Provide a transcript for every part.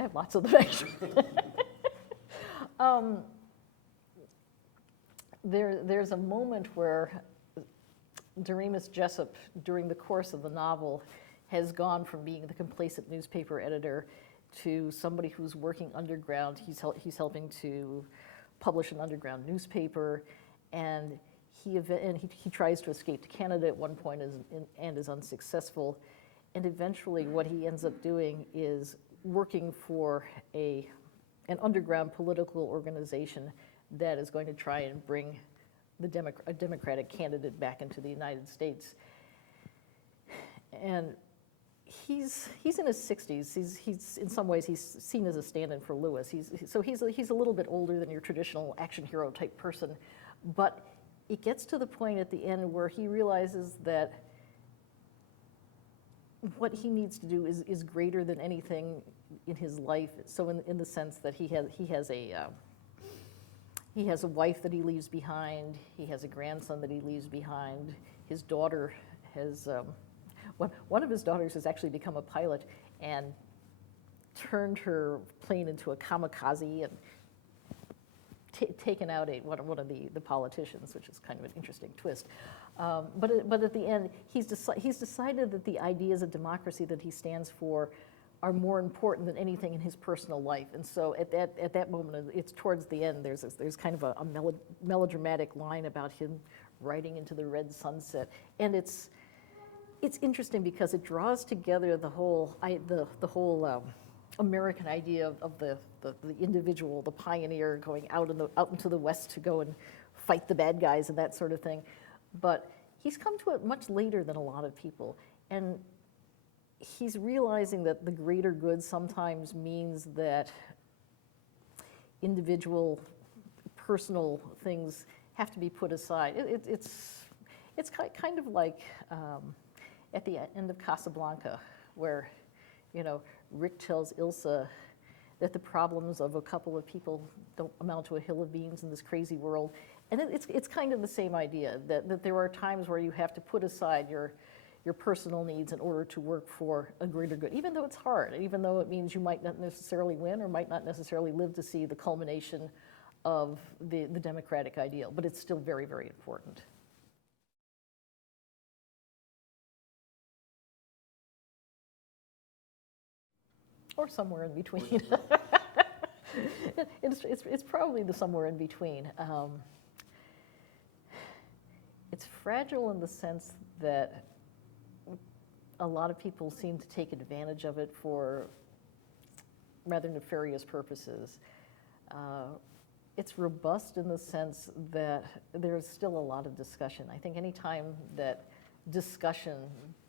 I have lots of them, actually. There's a moment where Doremus Jessup, during the course of the novel, has gone from being the complacent newspaper editor to somebody who's working underground. He's helping to publish an underground newspaper, and he tries to escape to Canada at one point and is unsuccessful. And eventually what he ends up doing is working for an underground political organization that is going to try and bring a Democratic candidate back into the United States. And he's in his 60s. He's in some ways he's seen as a stand-in for Lewis. He's a little bit older than your traditional action hero type person, but it gets to the point at the end where he realizes that what he needs to do is greater than anything in his life. So in the sense that he has a wife that he leaves behind. He has a grandson that he leaves behind. His daughter has, one of his daughters has actually become a pilot and turned her plane into a kamikaze and taken out one of the politicians, which is kind of an interesting twist. But at the end, he's decided that the ideas of democracy that he stands for are more important than anything in his personal life. And so at that moment, it's towards the end, there's kind of a melodramatic line about him riding into the red sunset. And it's interesting because it draws together the whole American idea of the individual, the pioneer going out into the West to go and fight the bad guys and that sort of thing. But he's come to it much later than a lot of people. And he's realizing that the greater good sometimes means that individual, personal things have to be put aside. It's kind of like at the end of Casablanca, where, you know, Rick tells Ilsa that the problems of a couple of people don't amount to a hill of beans in this crazy world. And it's kind of the same idea, that there are times where you have to put aside your personal needs in order to work for a greater good, even though it's hard, even though it means you might not necessarily win or might not necessarily live to see the culmination of the democratic ideal, but it's still very, very important. Or somewhere in between. It's probably the somewhere in between. It's fragile in the sense that a lot of people seem to take advantage of it for rather nefarious purposes. It's robust in the sense that there's still a lot of discussion. I think any time that discussion,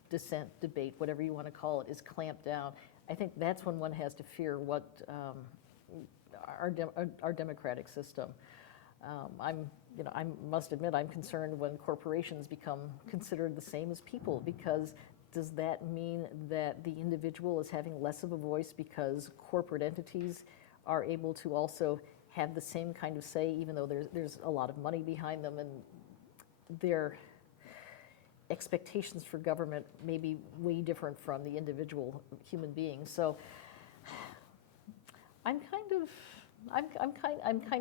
dissent, debate, whatever you want to call it, is clamped down, I think that's when one has to fear what our democratic system. I must admit, I'm concerned when corporations become considered the same as people, because does that mean that the individual is having less of a voice because corporate entities are able to also have the same kind of say, even though there's a lot of money behind them and their expectations for government may be way different from the individual human being. So I'm kind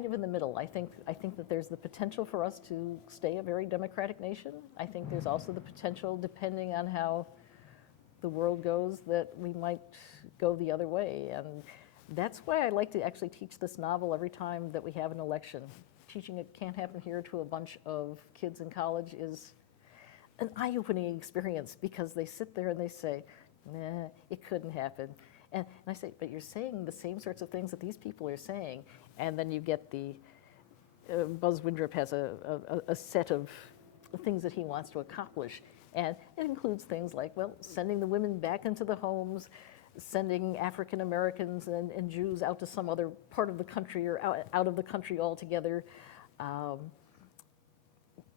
of in the middle. I think that there's the potential for us to stay a very democratic nation. I think there's also the potential, depending on how the world goes, that we might go the other way. And that's why I like to actually teach this novel every time that we have an election. Teaching It Can't Happen Here to a bunch of kids in college is an eye-opening experience, because they sit there and they say, nah, it couldn't happen. And I say, but you're saying the same sorts of things that these people are saying. And then you get Buzz Windrop has a set of things that he wants to accomplish. And it includes things like, well, sending the women back into the homes, sending African Americans and Jews out to some other part of the country or out of the country altogether,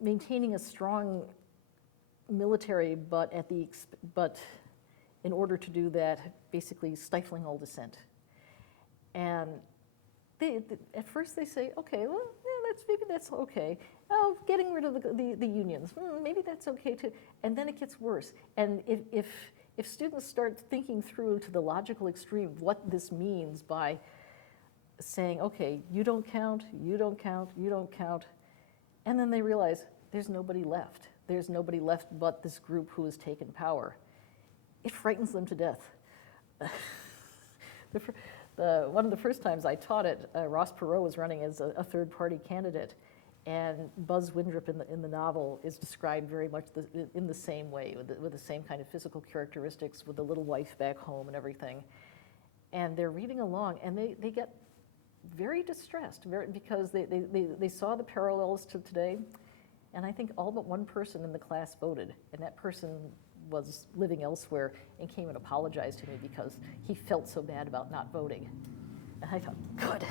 maintaining a strong military, but in order to do that, basically stifling all dissent. And at first they say, okay, well, yeah, maybe that's okay. Oh, getting rid of the unions, maybe that's okay too. And then it gets worse. And if students start thinking through to the logical extreme what this means by saying, okay, you don't count, you don't count, you don't count, and then they realize there's nobody left. There's nobody left but this group who has taken power. It frightens them to death. One of the first times I taught it, Ross Perot was running as a third-party candidate, and Buzz Windrop in the novel is described very much in the same way, with the same kind of physical characteristics, with the little wife back home and everything. And they're reading along, and they get very distressed because they saw the parallels to today, and I think all but one person in the class voted, and that person was living elsewhere and came and apologized to me because he felt so bad about not voting. And I thought, good.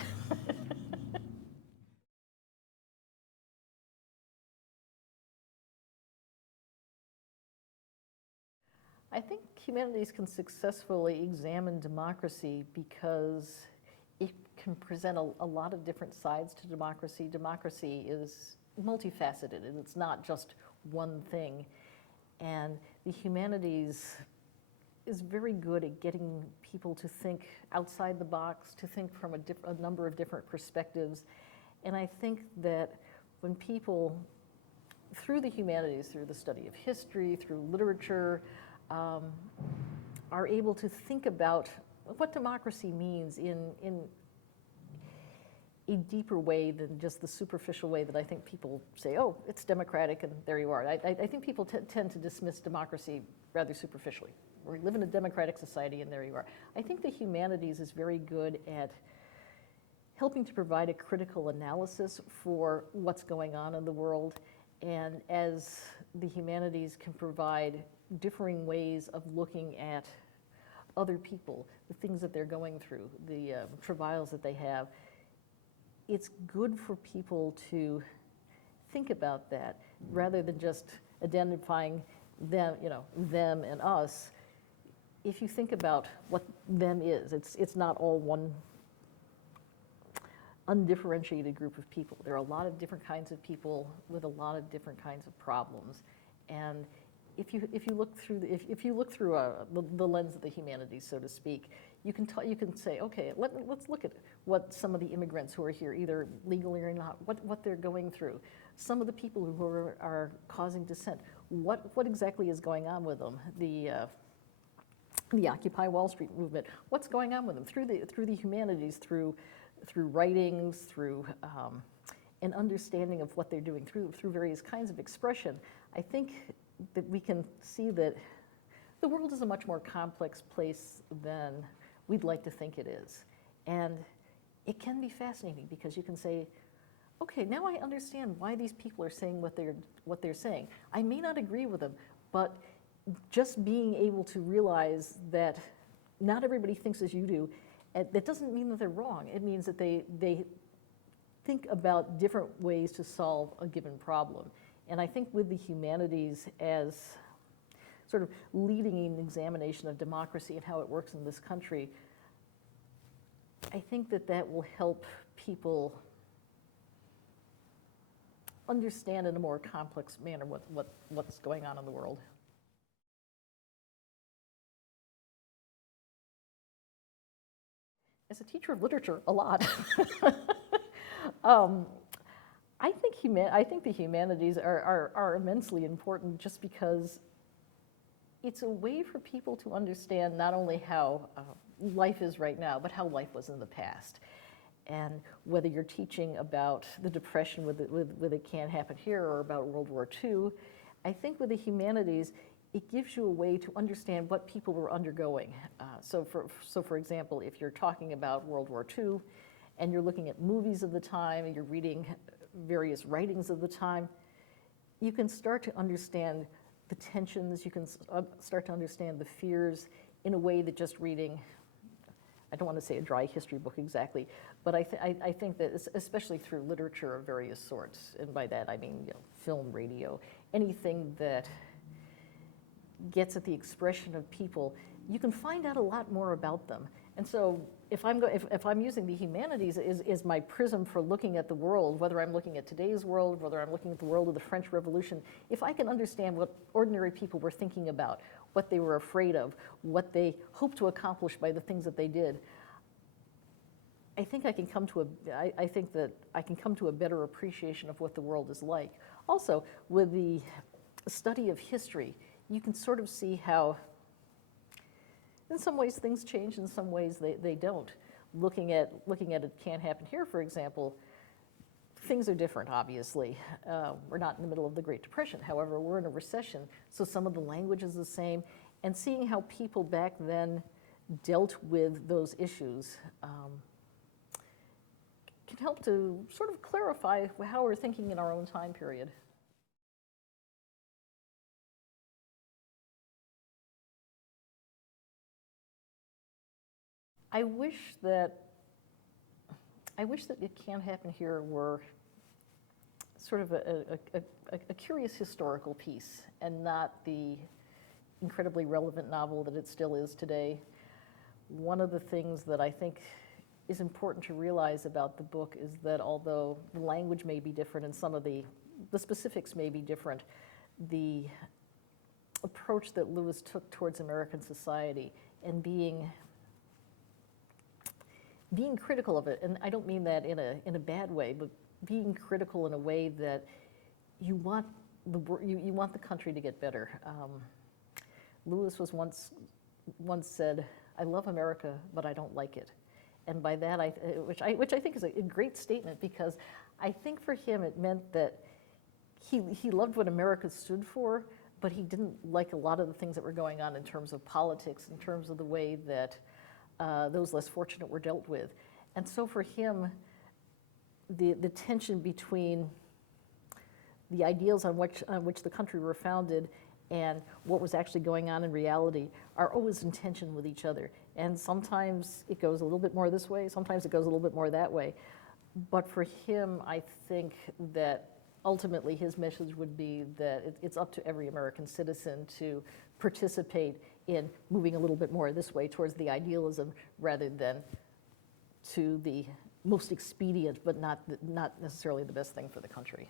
I think humanities can successfully examine democracy because it can present a lot of different sides to democracy. Democracy is multifaceted, and it's not just one thing. And the humanities is very good at getting people to think outside the box, to think from a number of different perspectives. And I think that when people, through the humanities, through the study of history, through literature, are able to think about what democracy means in a deeper way than just the superficial way that I think people say, oh, it's democratic and there you are. I think people tend to dismiss democracy rather superficially. We live in a democratic society and there you are. I think the humanities is very good at helping to provide a critical analysis for what's going on in the world, and as the humanities can provide differing ways of looking at other people, the things that they're going through, the travails that they have, it's good for people to think about that rather than just identifying them, them and us. If you think about what them is, it's not all one undifferentiated group of people. There are a lot of different kinds of people with a lot of different kinds of problems, and if you look through the lens of the humanities, so to speak, you can say, okay, let's look at what some of the immigrants who are here, either legally or not, what they're going through. Some of the people who are causing dissent, what exactly is going on with them? The Occupy Wall Street movement, what's going on with them through the humanities, through writings, through an understanding of what they're doing, through various kinds of expression. I think that we can see that the world is a much more complex place than we'd like to think it is. And it can be fascinating because you can say, okay, now I understand why these people are saying what they're saying. I may not agree with them, but just being able to realize that not everybody thinks as you do, that doesn't mean that they're wrong. It means that they think about different ways to solve a given problem. And I think with the humanities as sort of leading an examination of democracy and how it works in this country, I think that will help people understand in a more complex manner what's going on in the world. As a teacher of literature, a lot. I think the humanities are immensely important just because it's a way for people to understand not only how life is right now, but how life was in the past. And whether you're teaching about the Depression with it can't happen here or about World War II, I think with the humanities, it gives you a way to understand what people were undergoing. So for example, if you're talking about World War II and you're looking at movies of the time and you're reading various writings of the time, you can start to understand the tensions, you can start to understand the fears in a way that just reading, I don't want to say a dry history book exactly, but I think that especially through literature of various sorts, and by that I mean film, radio, anything that gets at the expression of people, you can find out a lot more about them. And so if I'm using the humanities as my prism for looking at the world, whether I'm looking at today's world, whether I'm looking at the world of the French Revolution, if I can understand what ordinary people were thinking about, what they were afraid of, what they hoped to accomplish by the things that they did, I think I think that I can come to a better appreciation of what the world is like. Also, with the study of history, you can sort of see how, in some ways things change, in some ways they don't. Looking at It Can't Happen Here, for example, things are different, obviously. We're not in the middle of the Great Depression. However, we're in a recession, so some of the language is the same. And seeing how people back then dealt with those issues can help to sort of clarify how we're thinking in our own time period. I wish that It Can't Happen Here were sort of a curious historical piece and not the incredibly relevant novel that it still is today. One of the things that I think is important to realize about the book is that although the language may be different and some of the specifics may be different, the approach that Lewis took towards American society and being critical of it, and I don't mean that in a bad way, but being critical in a way that you want the country to get better. Lewis was once said, "I love America, but I don't like it," and by that, which I think is a great statement, because I think for him it meant that he loved what America stood for, but he didn't like a lot of the things that were going on in terms of politics, in terms of the way that those less fortunate were dealt with. And so for him, the tension between the ideals on which the country were founded and what was actually going on in reality are always in tension with each other. And sometimes it goes a little bit more this way, sometimes it goes a little bit more that way. But for him, I think that ultimately his message would be that it's up to every American citizen to participate in moving a little bit more this way towards the idealism rather than to the most expedient but not necessarily the best thing for the country.